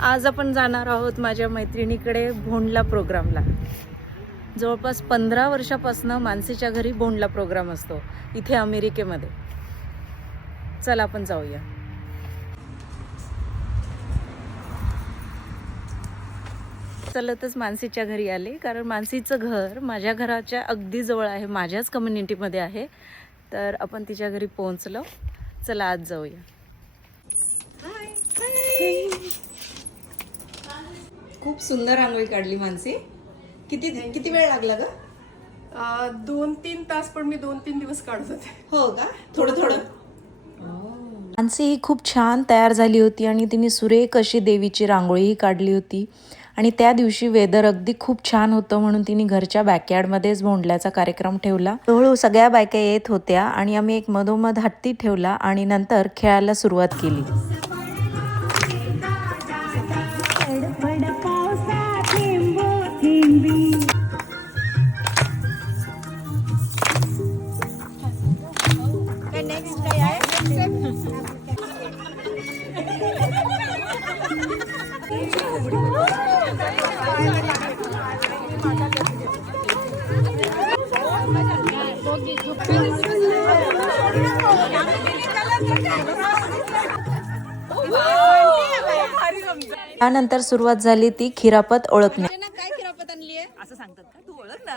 आज आपण जाणार आहोत माझ्या मैत्रिणीकडे भोंडला प्रोग्रामला. जवळपास पंधरा वर्षापासून मानसीच्या घरी भोंडला प्रोग्राम असतो इथे अमेरिकेमध्ये. चला आपण जाऊया. चलतच मानसीच्या घरी आले कारण मानसीचं घर माझ्या घराच्या अगदी जवळ आहे माझ्याच कम्युनिटीमध्ये आहे. तर आपण तिच्या घरी पोहोचलो. चला आज जाऊया. खूप सुंदर रांगोळी काढली मानसी. किती किती वेळ लागला ग? अ, दोन तीन तास पण मी दोन तीन दिवस काढत होते. हो का? थोडं थोडं. मानसी ही खूप छान तयार झाली होती आणि तिने सुरेख अशी देवीची रांगोळीही काढली होती. आणि त्या दिवशी वेदर अगदी खूप छान होतं म्हणून तिने घरच्या बॅकयार्डमध्येच भोंडल्याचा कार्यक्रम ठेवला. हळूहळू सगळ्या बायका येत होत्या आणि आम्ही एक मधोमध हत्ती ठेवला आणि नंतर खेळायला सुरुवात केली. त्यानंतर सुरुवात झाली ती खिरापत ओळखणे काय खिरापत आणली आहे असं सांगतात का? तू ओळख ना.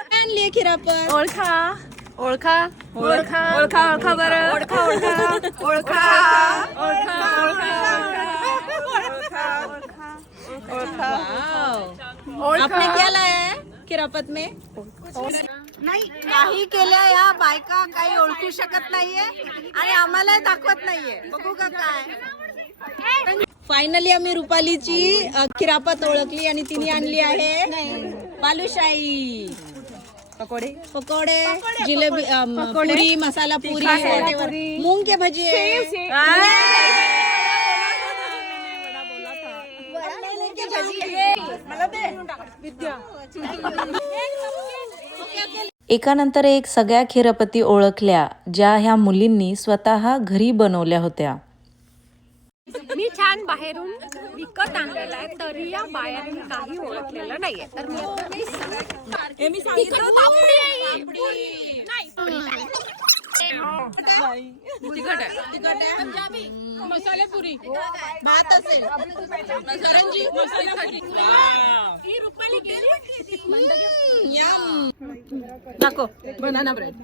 काय आणली आहे खिरापत? ओळखा. ओळखा. ओळखा. ओळखा ओळखा बरं. ओळखा ओळखा. ओळखा. ओळखा. आपने क्या लाया है? खिरापत में? नाही काही केल्या या बायका. काही ओळखू शकत नाहीये आणि आम्हाला दाखवत नाहीये. बघू का काय? फायनली आम्ही रुपालीची अ, खिरापत ओळखली आणि तिने आणली आहे. बालुशाही. पकोडे? पकोडे जिलेबी अम, पुरी मसाला पुरी whatever. मूंग के भजिए एकानंतर एक सगळ्या खिरपती ओळखल्या ज्या ह्या मुलींनी स्वतः घरी बनवल्या होत्या. छान बाहेरून विकत आणलेला आहे तरी या बायांनी काही ओळखलेलं नाहीये. तर मी आता मी तिखट पापडी आहे ही. नाही, तिखट आहे. पंजाबी. मसाले पुरी. भात असेल. दाखव. Banana bread